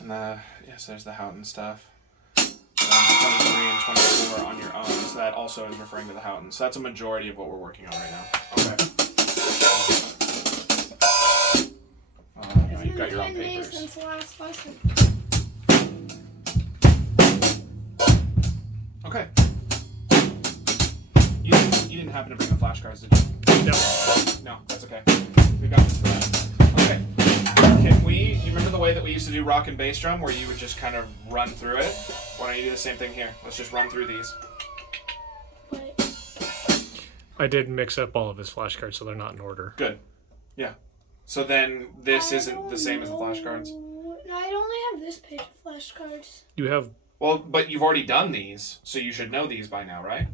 And yes, there's the Houghton stuff. 23 and 24 on your own, so that also is referring to the Houghton. So that's a majority of what we're working on right now. Okay. Now you've got your own papers. Since the last lesson. Okay. You didn't happen to bring the flashcards, did you? No. No, that's okay. We got this for that. Okay. You remember the way that we used to do rock and bass drum, where you would just kind of run through it? Why don't you do the same thing here? Let's just run through these. I did mix up all of his flashcards, so they're not in order. Good. Yeah. So then this isn't the same as the flashcards? No, I only have this page of flashcards. You have... Well, but you've already done these, so you should know these by now, right?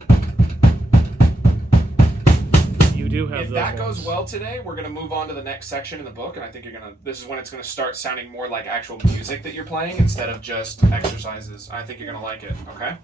You do have if those that ones. goes well today, we're going to move on to the next section in the book, and I think this is when it's going to start sounding more like actual music that you're playing instead of just exercises. I think you're going to like it, okay?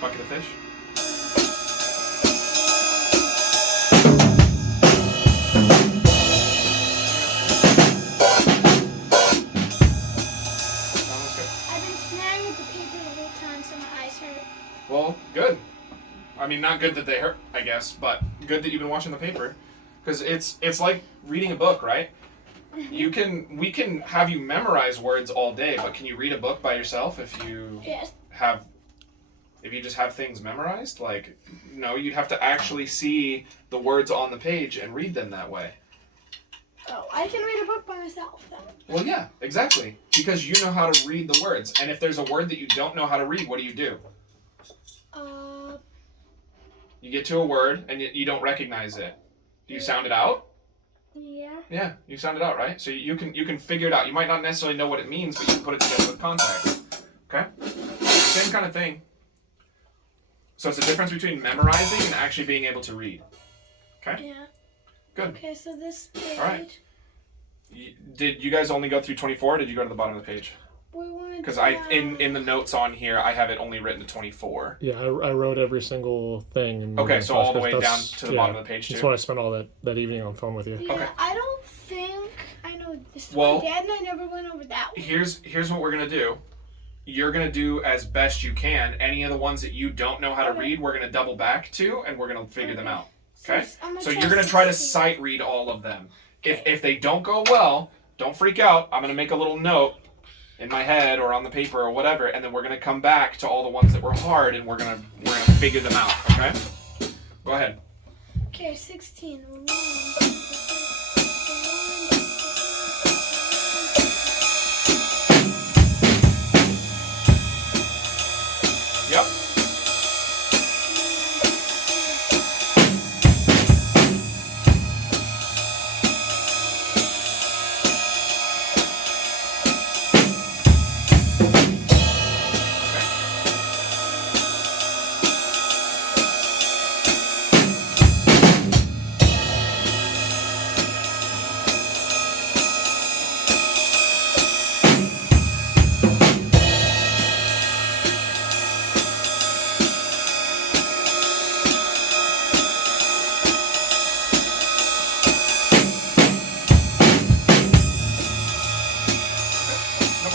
Bucket of fish. I've been staring at the paper the whole time, so my eyes hurt. Well, good. I mean, not good that they hurt, I guess, but good that you've been watching the paper, because it's like reading a book, right? We can have you memorize words all day, but can you read a book by yourself if you just have things memorized? Like, no, you'd have to actually see the words on the page and read them that way. Oh, I can read a book by myself, then. Well, yeah, exactly. Because you know how to read the words. And if there's a word that you don't know how to read, what do? You get to a word and you don't recognize it. Do you sound it out? Yeah. Yeah, you sound it out, right? So you can figure it out. You might not necessarily know what it means, but you can put it together with context. Okay? Same kind of thing. So it's the difference between memorizing and actually being able to read. Okay? Yeah. Good. Okay, so this page. All right. Did you guys only go through 24, or did you go to the bottom of the page? We went Because in the notes on here, I have it only written to 24. Yeah, I wrote every single thing. And Okay, so all the way down to the bottom of the page, too? That's what I spent all that evening on phone with you. Yeah, Okay. I don't think I know this. Well, Dad and I never went over that one. Here's what we're going to do. You're going to do as best you can. Any of the ones that you don't know how to read, we're going to double back to, and we're going to figure them out. Okay? So you're going to try to sight read all of them. If they don't go well, don't freak out. I'm going to make a little note in my head or on the paper or whatever, and then we're going to come back to all the ones that were hard, and we're going to figure them out, okay? Go ahead. Okay, 16. Yep.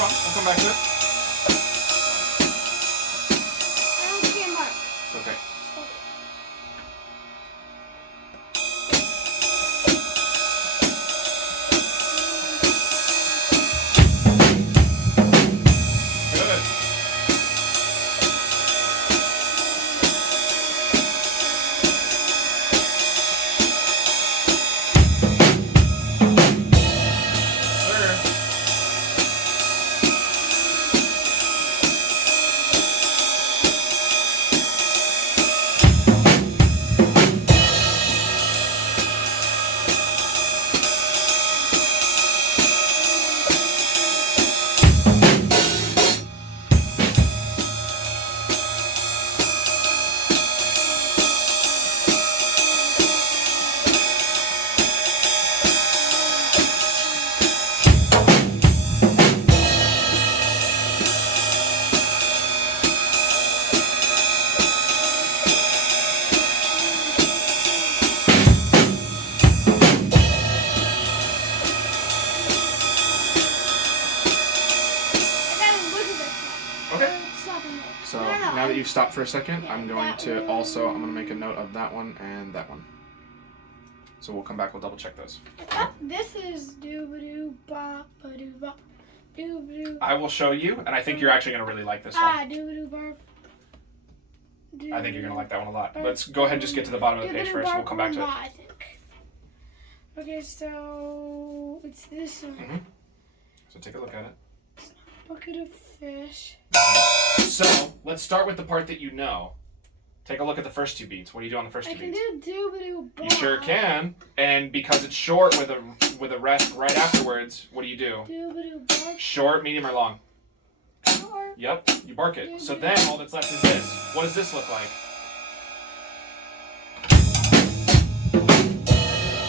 fine. We'll come back to it. I don't see a mark. It's okay. Good. Sir. I gotta look at this one. Okay. Stop in there. So No. now that you've stopped for a second, Yeah, I'm going that to one. also, I'm going to make a note of that one and that one. So we'll come back, we'll double check those. Oh, this is doo-ba-doo, ba-ba-doo, ba. Doo-ba-doo. I will show you, and I think you're actually going to really like this one. Ah, doo-ba-doo, barf. I think you're going to like that one a lot. Let's go ahead and just get to the bottom of the page first, and we'll come back to it. I think. Okay, so it's this one. Mhm. So take a look at it. Bucket of fish. So let's start with the part that you know. Take a look at the first two beats. What do you do on the first I two can beats? do doo-ba-doo, ba. You sure can. And because it's short with a rest right afterwards, what do you do? Doo-ba-doo, barf. Short, medium, or long? Or Yep, you bark it. So then all that's left is this. What does this look like?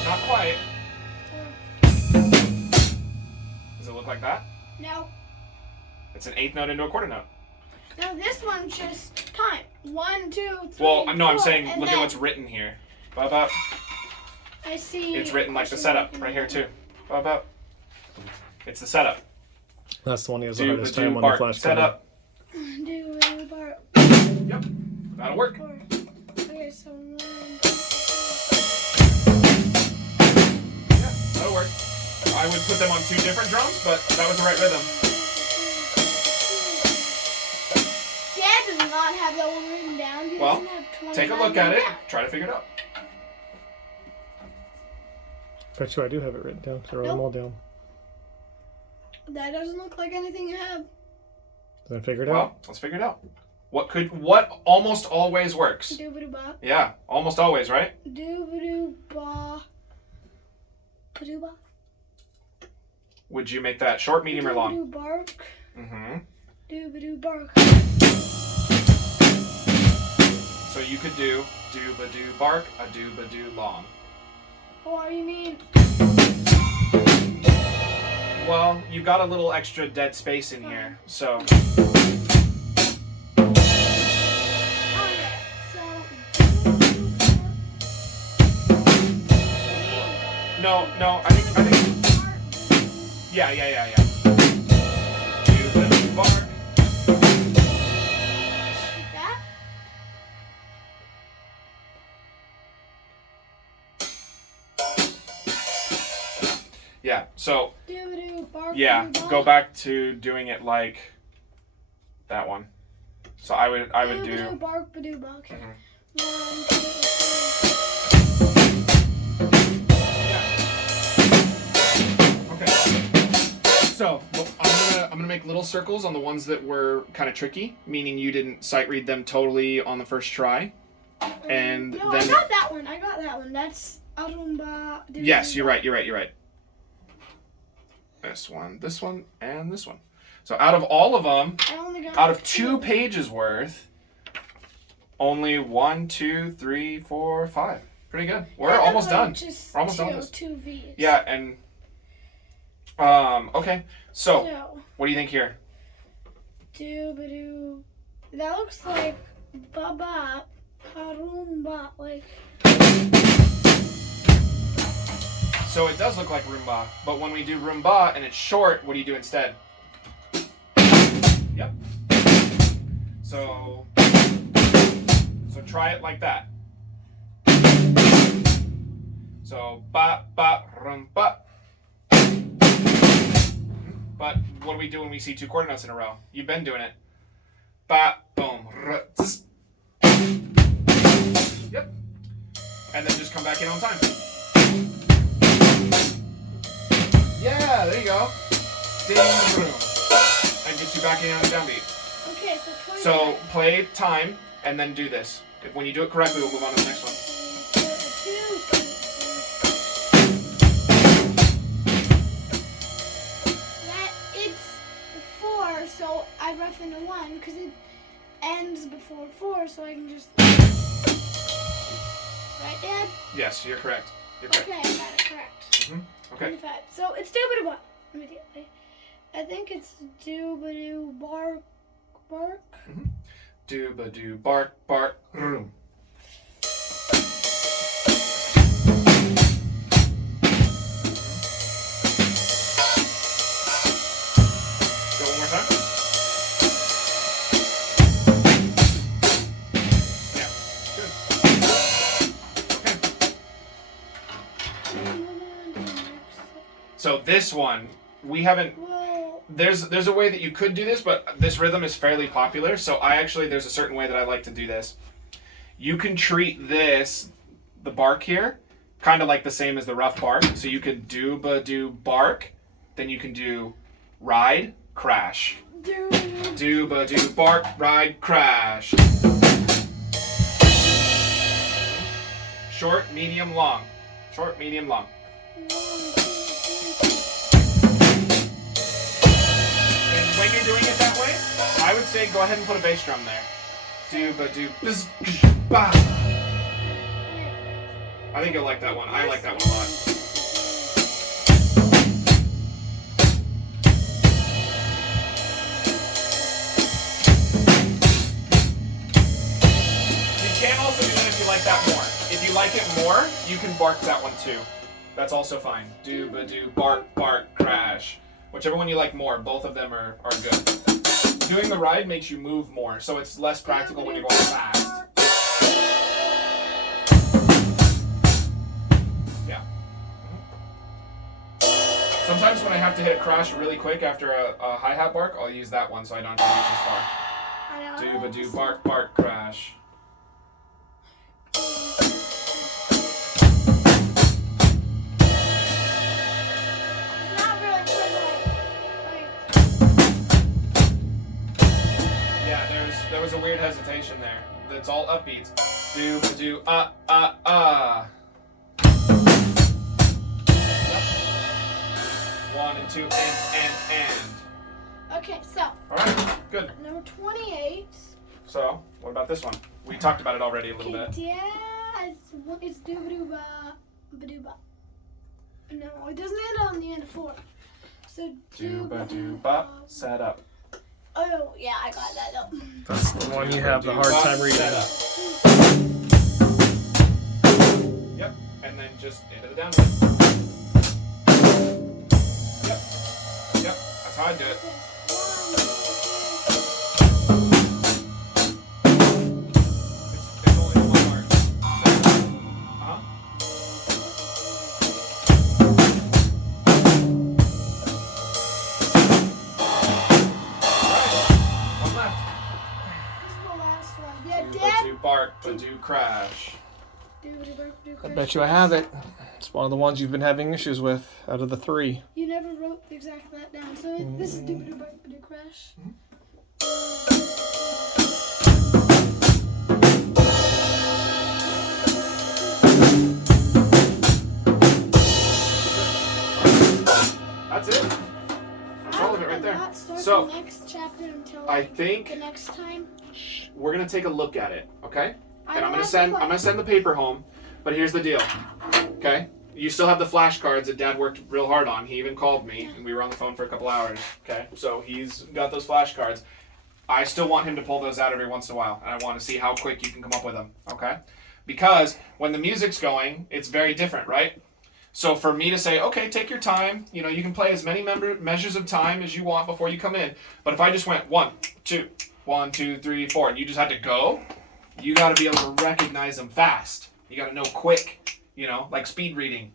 Not quite. Does it look like that? no. It's an eighth note into a quarter note. No, this one's just time. 1, 2, 3. Well, no, I'm 4, saying and look at then what's written here. Ba-ba. I see. It's written like the question setup mark right in here there. too. Ba-ba. It's the setup. That's the one he has the Do hardest the time do on the bark. flash Setup. Doo-ba-doo, barf. Yep. That'll work. 4. Okay, so 1, 2, Yeah, that'll work. I would put them on two different drums, but that was the right rhythm. Dad does not have that one written down. He Well, doesn't have 29 Take a look at it. written down. Try to figure it out. Bet you I do have it written down. So I wrote them all down. That doesn't look like anything you have. Then figure it out. Well, let's figure it out. What almost always works? Doo-ba-doo, ba. Yeah, almost always, right? Doo-ba-doo, ba. Ba-doo, ba. Would you make that short, medium, or long? Doo-ba-doo, bark. Mm-hmm. Doo-ba-doo, bark. So you could do do-ba-do bark, a do-ba-do long. What do you mean? Well, you've got a little extra dead space in here, so Oh, yeah. no. I think. Yeah. Do-ba-do bark. Like that? Yeah. So Doo-ba-doo, bark. yeah, doo-ba. go back to doing it like that one. So I would Doo-ba-doo, do. bark, ba-doo, ba. Okay. Mhm. 1, 2, 3. Okay. So well, I'm gonna make little circles on the ones that were kind of tricky, meaning you didn't sight read them totally on the first try. And no, then I got that one. That's Arumba. yes, you're right. This one, and this one. So out of all of them, I only got out of 2 pages worth, only 1, 2, 3, 4, 5. Pretty good. We're Yeah, almost that's like done. Just We're almost done with this. 2 V's. Yeah, and okay. So So, what do you think here? doo-ba-doo. That looks like ba-ba, Arumba, like. So it does look like Roomba, but when we do Roomba and it's short, what do you do instead? So try it like that. So ba ba rum ba. But what do we do when we see two quarter notes in a row? You've been doing it. Ba boom r tz. Yep. And then just come back in on time. Yeah, there you go. Ding room. And get you back in on the downbeat. Okay, so 20. So play time and then do this. When you do it correctly, we'll move on to the next one. It's 4, so I roughen a 1 because it ends before 4, so I can just. Right, Dad? Yes, you're correct. You're correct. Okay, I got it correct. Okay. 25. So it's doobadoo immediately. I think it's doobadoo bark. Do-ba-do, bark, bark, room. Go one more time. Yeah, good. Okay. So this one, we haven't. Well, There's a way that you could do this, but this rhythm is fairly popular, so there's a certain way that I like to do this. You can treat this, the bark here, kind of like the same as the rough bark. So you could do bark, then you can do ride, crash. Do bark, ride, crash. Short, medium, long. Short, medium, long. When you're doing it that way, I would say go ahead and put a bass drum there. Bzz, ba. I think you'll like that one. I like that one a lot. You can also do that if you like that more. If you like it more, you can bark that one too. That's also fine. Do, bark, bark, crash. Whichever one you like more, both of them are good. Doing the ride makes you move more, so it's less practical when you're going fast. Yeah. Sometimes when I have to hit a crash really quick after a hi-hat bark, I'll use that one so I don't have to reach as far. Do, bark, bark, crash. There was a weird hesitation there. That's all upbeats. Do, Yep. 1 and 2 and. Okay, so. All right, good. Number 28. So, what about this one? We talked about it already a little bit. Yeah, it's doobadoo ba badoo ba. No, it doesn't end on the end of 4. So Do ba, set up. Oh yeah, I got that though. That's the one you have the hard time reading. Set up. Yep, and then just into the downbeat. Yep, that's how I do it. It's only one part. Bark, badoo, crash. I bet you I have it. It's one of the ones you've been having issues with out of the 3. You never wrote exactly that down. So this is doobadoo bark badoo crash. That's it. That's all of it right there. So the next chapter until I think the next time. We're gonna take a look at it, okay? And I'm gonna send the paper home, but here's the deal, okay? You still have the flashcards that Dad worked real hard on. He even called me, and we were on the phone for a couple hours, okay? So he's got those flashcards. I still want him to pull those out every once in a while, and I want to see how quick you can come up with them, okay? Because when the music's going, it's very different, right? So for me to say, okay, take your time, you can play as many measures of time as you want before you come in. But if I just went 1, 2, 1, 2, 3, 4, and you just had to go, you got to be able to recognize them fast. You got to know quick, like speed reading,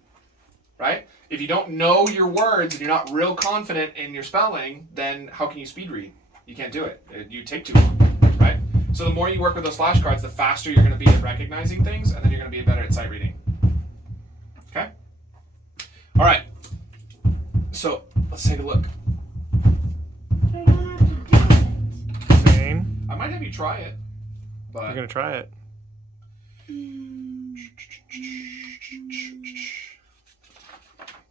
right? If you don't know your words and you're not real confident in your spelling, then how can you speed read? You can't do it. You take too long, right? So the more you work with those flashcards, the faster you're going to be at recognizing things, and then you're going to be better at sight reading. Okay? All right. So let's take a look. I don't have to do it. Zane, I might have you try it, you're but gonna try it.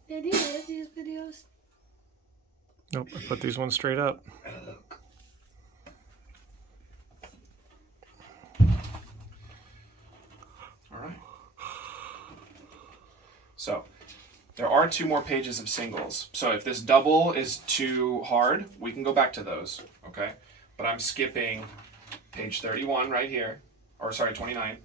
Did you edit these videos? Nope, I put these ones straight up. all right. So there are 2 more pages of singles. So if this double is too hard, we can go back to those, okay? But I'm skipping page 31 right here, or sorry, 29,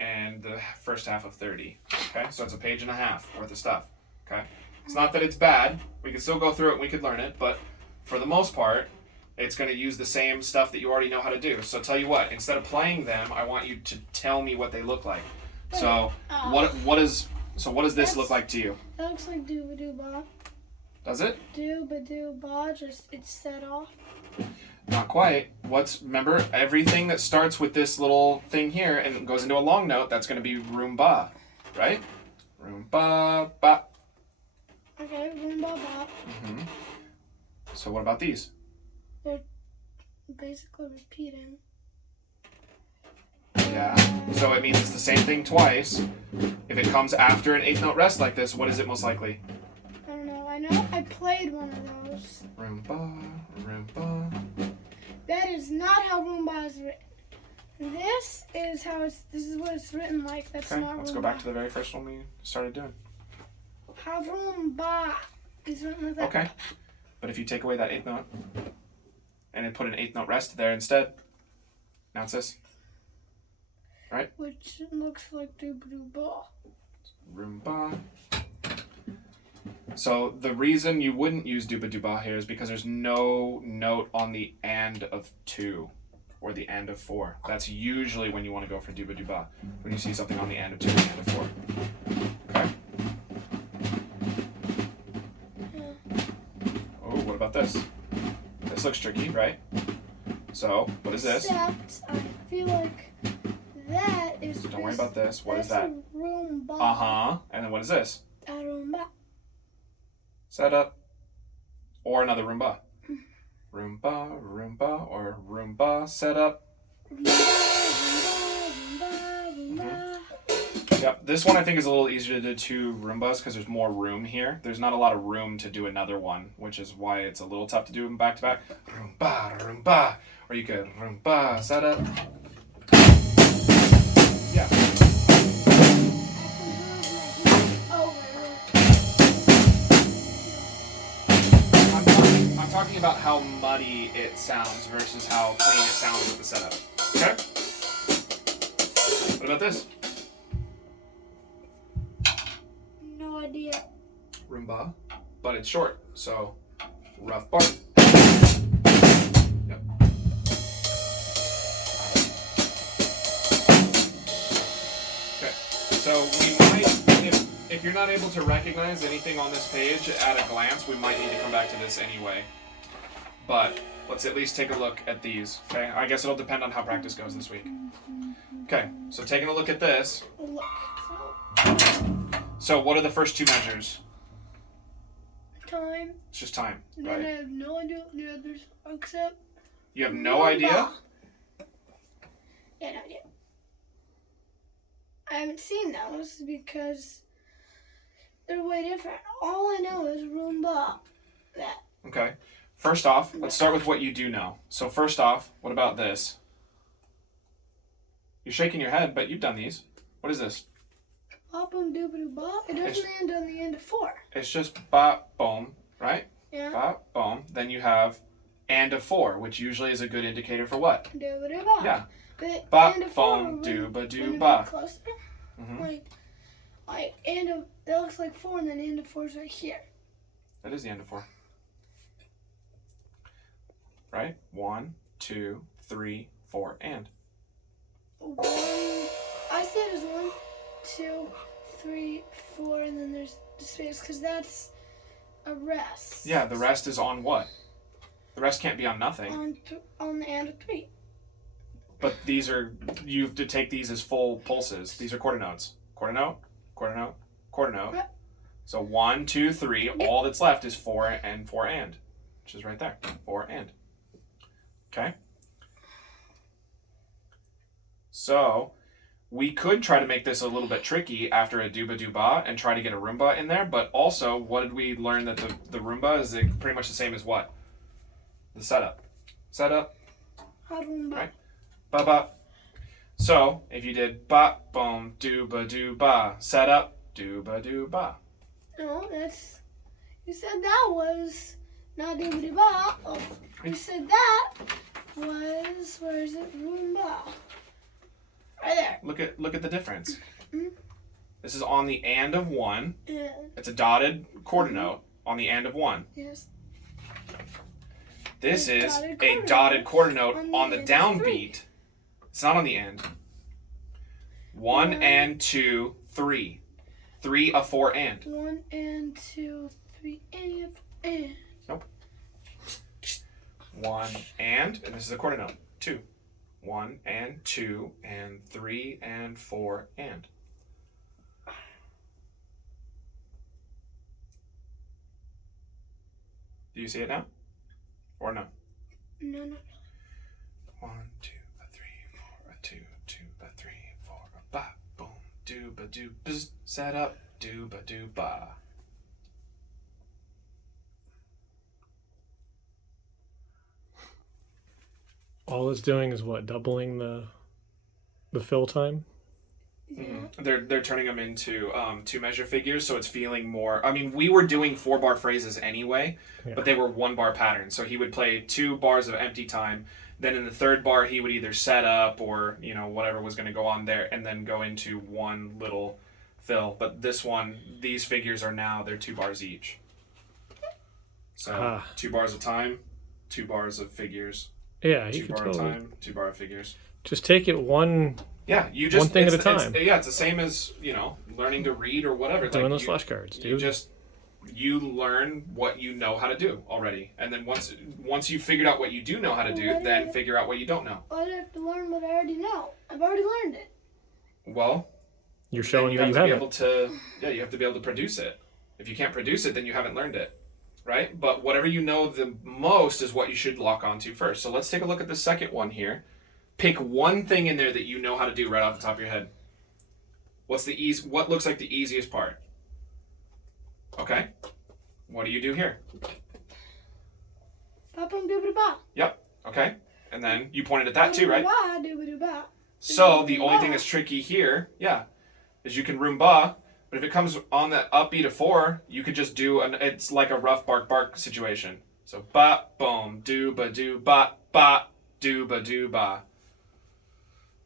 and the first half of 30, okay? So it's a page and a half worth of stuff, okay? It's not that it's bad. We can still go through it and we could learn it, but for the most part, it's going to use the same stuff that you already know how to do. So tell you what, instead of playing them, I want you to tell me what they look like. So what does this look like to you? That looks like Dooba-Doo-Ba. Does it? Dooba-Doo-Ba, just it's set off. Not quite. Remember, everything that starts with this little thing here and goes into a long note, that's going to be Roomba, right? Roomba, ba. Okay, Roomba-Ba. Mm-hmm. So what about these? They're basically repeating. Yeah. So it means it's the same thing twice. If it comes after an 8th note rest like this, what is it most likely? I don't know. I know I played one of those. Roomba, Roomba. That is not how Roomba is written. This is what it's written like. That's Okay, not let's Roomba. go back to the very first one we started doing. How Roomba is written like that. Okay. But if you take away that 8th note and then put an 8th note rest there instead, now it's this. Right? Which looks like Dooba-Doo-Ba. Roomba. So the reason you wouldn't use Dooba-Doo-Ba here is because there's no note on the and of 2 or the and of 4. That's usually when you want to go for Dooba-Doo-Ba, when you see something on the and of 2 or the and of 4. Okay? Yeah. Oh, what about this? This looks tricky, right? So, what is this? Except I feel like that is. Don't worry about this. What is that's that? a Roomba. Uh-huh. And then what is this? A Roomba. Set up. Or another Roomba. Roomba, Roomba, or Roomba set up. Yep, this one I think is a little easier to do 2 Roombas because there's more room here. There's not a lot of room to do another one, which is why it's a little tough to do them back to back. Roomba, Roomba. Or you could Roomba set up. Yeah. I'm talking about how muddy it sounds versus how clean it sounds with the setup. Okay? What about this? No idea. Roomba, but it's short, so rough bar. Yep. Okay, so we might, if you're not able to recognize anything on this page at a glance, we might need to come back to this anyway. But let's at least take a look at these, okay? I guess it'll depend on how practice goes this week. Okay, so taking a look at this. Look. So what are the first 2 measures? Time. It's just time, Then I right? have no idea what the others are except. You have no idea? Yeah, no idea. I haven't seen those because they're way different. All I know is Roomba. That. Okay. First off, let's start with what you do know. So first off, what about this? You're shaking your head, but you've done these. What is this? Bop and Dooba-Doo-Ba. It doesn't end on the end of 4. It's just ba, boom, right? Yeah. Ba, boom. Then you have and of 4, which usually is a good indicator for what? Dooba-Doo-Ba. Yeah. But Ba, end of 4 boom, dooba, when doo, it ba. gets closer. Mhm. Like end of that looks like 4, and then end of 4 is right here. That is the end of 4. Right? 1, 2, 3, 4, and. I said it was 1, 2, 3, 4, and then there's the space because that's a rest. Yeah, the rest is on what? The rest can't be on nothing. On the and of 3. But these are, you have to take these as full pulses. These are quarter notes. Quarter note, quarter note, quarter note. Yep. So 1, 2, 3. All that's left is 4 and 4 and, which is right there. 4 and. Okay. So we could try to make this a little bit tricky after a dooba dooba and try to get a Roomba in there. But also, what did we learn that the Roomba is pretty much the same as what? The setup. Setup. Roomba. Right. Ba ba. So if you did ba boom dooba dooba, setup dooba dooba. No, that's. You said that was not dooba dooba. Oh, you said that was. Where is it? Roomba. Right there. Look at the difference. Mm-hmm. This is on the and of 1. Yeah. It's a dotted quarter note on the and of 1. Yes. This A is dotted a quarter dotted note quarter note on on the the end of 3. downbeat. It's not on the end. 1 and 2, 3. 3 a 4 and. 1 and 2, 3 and. Nope. 1 and this is a quarter note. 2. 1 and 2 and 3 and 4 and. Do you see it now? Or no? No, no. 1, 2, 3, 4, 2, 2, 3, 4, ba, boom, do, ba, do, bzz, set up, do, ba, do, ba. All it's doing is what? Doubling the fill time? Mm-hmm. They're turning them into 2-measure figures, so it's feeling more. I mean, we were doing 4-bar phrases anyway, but they were 1-bar patterns. So he would play 2 bars of empty time. Then in the 3rd bar, he would either set up or whatever was going to go on there, and then go into one little fill. But this one, these figures are now they're 2 bars each. So 2 bars of time, 2 bars of figures. Yeah, you 2 could bar totally of time, 2 bar of figures. just take it one you just one thing at a it's time. it's the same as learning to read or whatever. Doing like those flashcards, dude. You learn what you know how to do already, and then once you figured out what you do know how to do, then figure out what you don't know. Why do I have to learn what I already know? I've already learned it. Well, You're showing you that have you to be have able to you have to be able to produce it. If you can't produce it, then you haven't learned it, right? But whatever you know the most is what you should lock onto first. So let's take a look at the second one here. Pick one thing in there that you know how to do right off the top of your head. What looks like the easiest part? Okay. What do you do here? Ba-bum-dooba-da-ba. Yep. Okay. And then you pointed at that too, right? Ba-dooba-dooba-da-ba. So the only thing that's tricky here, is you can Roomba, but if it comes on the upbeat of 4, you could just do it's like a rough bark situation. So ba boom do ba do ba ba do ba do ba.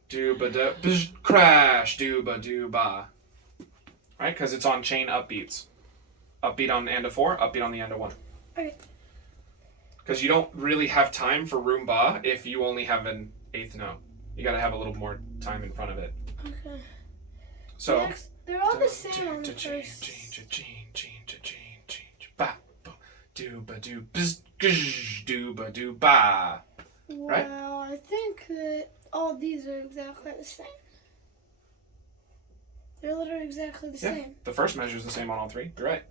Do ba da crash do ba do ba. Right? Because it's on chain upbeats. Upbeat on the end of 4, upbeat on the end of 1. Okay. Because you don't really have time for Roomba if you only have an 8th note. You gotta have a little more time in front of it. Okay. So Next, they're all the same on the first. Ba do ba do bzz do ba do ba. Right? Well, I think that all these are exactly the same. They're literally exactly the same. The first measure is the same on all 3. You're right.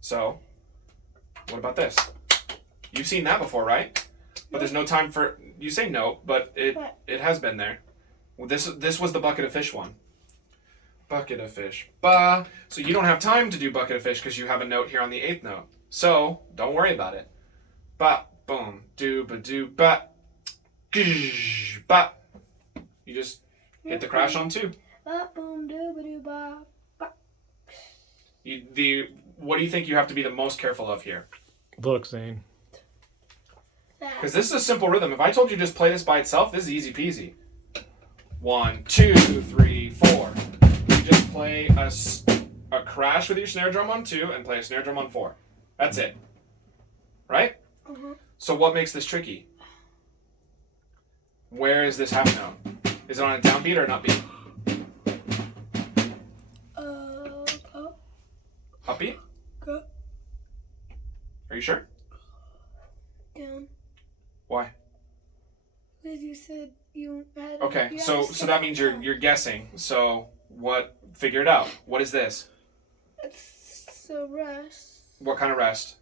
So, what about this? You've seen that before, right? But there's no time for you say no, but it has been there. Well, this was the bucket of fish one. Bucket of fish. Ba. So you don't have time to do bucket of fish because you have a note here on the 8th note. So don't worry about it. Ba boom do ba do ba. Ba. You just hit the crash on 2. Ba boom doo ba doo ba. What do you think you have to be the most careful of here? Look, Zane. Because this is a simple rhythm. If I told you just play this by itself, this is easy peasy. 1, 2, 3, 4. You just play a crash with your snare drum on 2 and play a snare drum on 4. That's it. Right? Uh-huh. So what makes this tricky? Where is this half note? Is it on a downbeat or an upbeat? Up. Upbeat? Go. Are you sure? Down. Why? Because you said you had. Okay, you had so to that means you're guessing. So what? Figure it out. What is this? It's the rest. What kind of rest?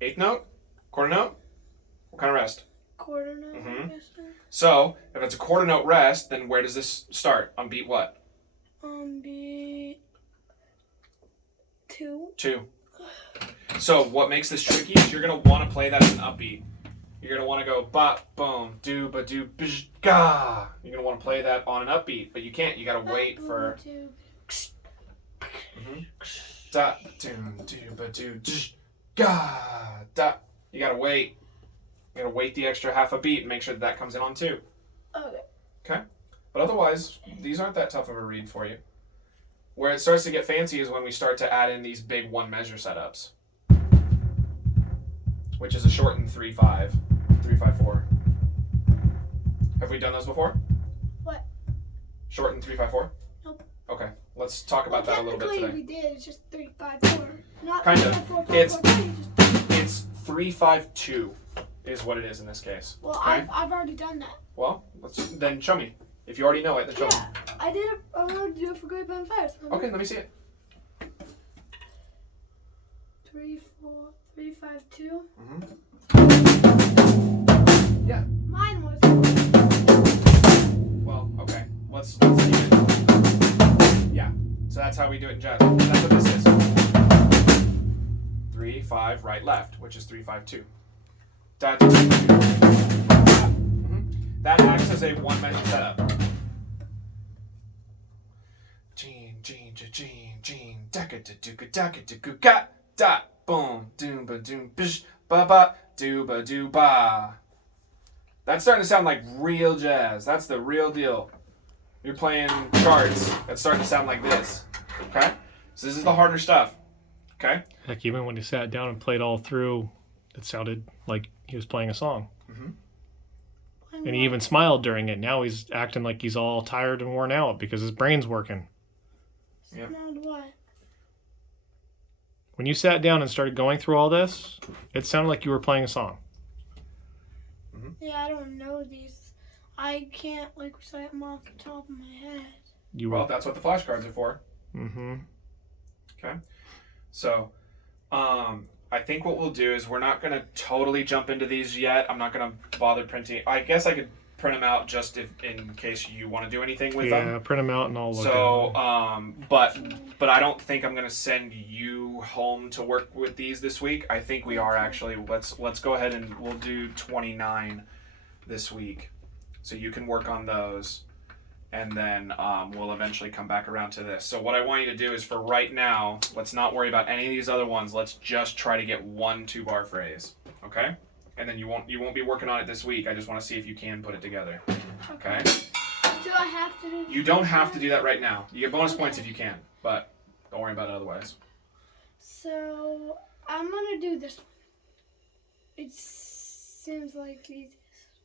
Eighth note? Quarter note? What kind of rest? Quarter note. Mhm. Yes, sir. So if it's a quarter note rest, then where does this start? On beat what? Beat 2. 2. So what makes this tricky is you're gonna want to play that as an upbeat. You're gonna want to go ba boom do ba do bish ga. You're gonna want to play that on an upbeat, but you can't. You gotta wait for da doom do ba do ga da. You gotta wait. You gotta wait the extra half a beat and make sure that comes in on 2. Okay. Okay. But otherwise, these aren't that tough of a read for you. Where it starts to get fancy is when we start to add in these big 1 measure setups, which is a shortened 3-5, 3-5-4. Have we done those before? What? Shortened 3-5-4? Nope. Okay, let's talk about that a little bit today. We did. It's just 3-5-4. Not Kind of. 3-5-4, 4-4-3, It's- just- It's 3-5-2 is what it is in this case. Well, Okay? I've already done that. Well, then show me. If you already know it, then show me. Yeah, I did it. I wanted to do it for Great Band Fires. Okay, let me see it. 3-4-3-5-2. Yeah. Mine was. Well, okay. Let's keep it. Yeah. So that's how we do it in jazz. That's what this is. 3-5 right left, which is 3-5-2. Da, da, da, da, da. That acts as a 1 measure setup. Gene, gene, gene, gene, daka da duka daka da gu ga da boom doom ba doom bish ba ba do ba do ba. That's starting to sound like real jazz. That's the real deal. You're playing charts. That's starting to sound like this. Okay? So this is the harder stuff. Okay? Heck, even when he sat down and played all through, it sounded like he was playing a song. And he even smiled during it. Now he's acting like he's all tired and worn out because his brain's working. Yeah. Smelled what? When you sat down and started going through all this, it sounded like you were playing a song. Yeah, I don't know these. I can't like recite them off the top of my head. You Well, were. that's what the flashcards are for. Mm-hmm. Okay? So, I think what we'll do is we're not going to totally jump into these yet. I'm not going to bother printing. I guess I could print them out just in case you want to do anything with them. Yeah, print them out and I'll look So, at them. but I don't think I'm gonna send you home to work with these this week. I think we are actually. Let's go ahead and we'll do 29 this week, so you can work on those, and then we'll eventually come back around to this. So what I want you to do is for right now, let's not worry about any of these other ones. Let's just try to get 1 2-bar phrase, okay? And then you won't be working on it this week. I just want to see if you can put it together, okay? Do I have to do? You don't have to do that right now. You get bonus points if you can, but don't worry about it otherwise. So I'm gonna do this one. It seems like the easiest.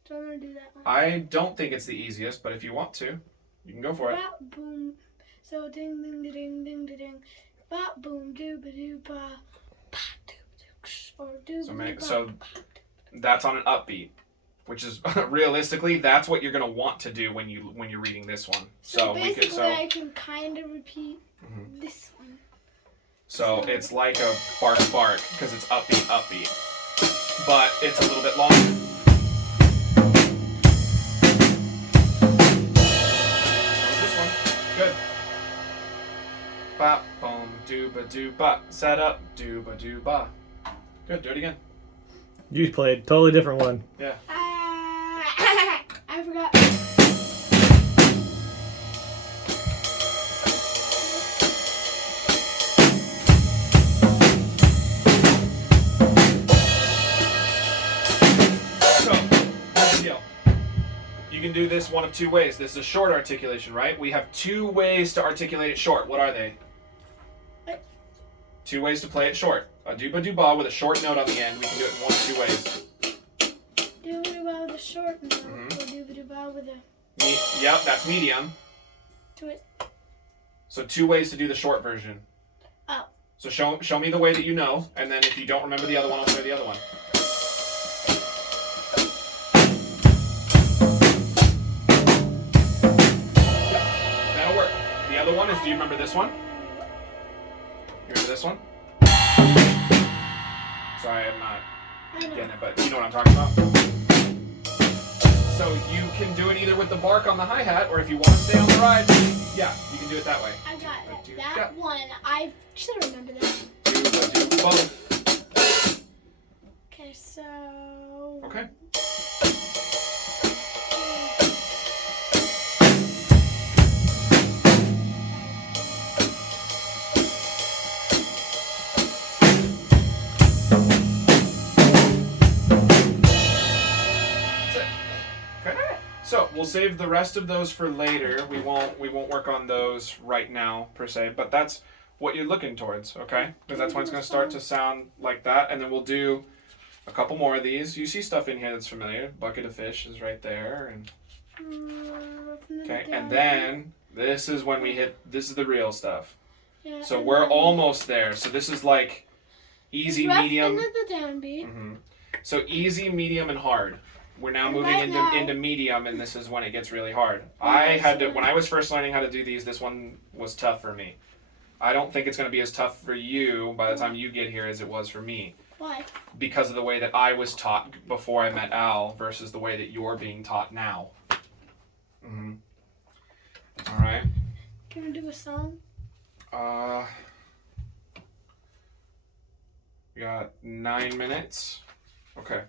So I'm gonna do that one. I don't think it's the easiest, but if you want to, you can go for it. Bop, boom. So ding ding ding ding ding ding ding. Bop boom doo ba doo ba. Ba doo doo ksh, or doo So ba make- ba, so- ba, That's on an upbeat, which is realistically that's what you're gonna want to do when you're reading this one. So we basically, could I can kind of repeat Mhm. this one. so it's like a bark because it's upbeat, but it's a little bit longer. This one, good. Ba boom do ba do ba. Set up do ba do ba. Good. Do it again. You played a totally different one. Yeah. I forgot. So, here's the deal. You can do this one of 2 ways. This is a short articulation, right? We have 2 ways to articulate it short. What are they? 2 ways to play it short. A dooba-doo-ba with a short note on the end. We can do it in 1 of 2 ways. Doo-ba-doo-ba with a short note, Mhm. or doo-ba-doo-ba over there. Yep, that's medium. Do it. So 2 ways to do the short version. Oh. So show me the way that you know, and then if you don't remember the other one, I'll play the other one. Yep, that'll work. The other one is, do you remember this one? You remember this one? Sorry, I'm not getting it, but you know what I'm talking about. So you can do it either with the bark on the hi-hat, or if you want to stay on the ride, yeah, you can do it that way. I got But it. That one, I should remember that. Do both. Okay, so. Okay. So we'll save the rest of those for later. We won't work on those right now per se, but that's what you're looking towards, okay? Because that's when it's going to start to sound like that, and then we'll do a couple more of these. You see stuff in here that's familiar. Bucket of fish is right there, and okay, and then this is when we hit. This is the real stuff. Yeah, So we're almost there. So this is like easy, medium. The downbeat. Mm-hmm. So easy, medium, and hard. We're now moving into medium, and this is when it gets really hard. I had to, when I was first learning how to do these, this one was tough for me. I don't think it's going to be as tough for you by the time you get here as it was for me. Why? Because of the way that I was taught before I met Al versus the way that you're being taught now. Mm-hmm. All right. Can we do a song? We got 9 minutes. Okay.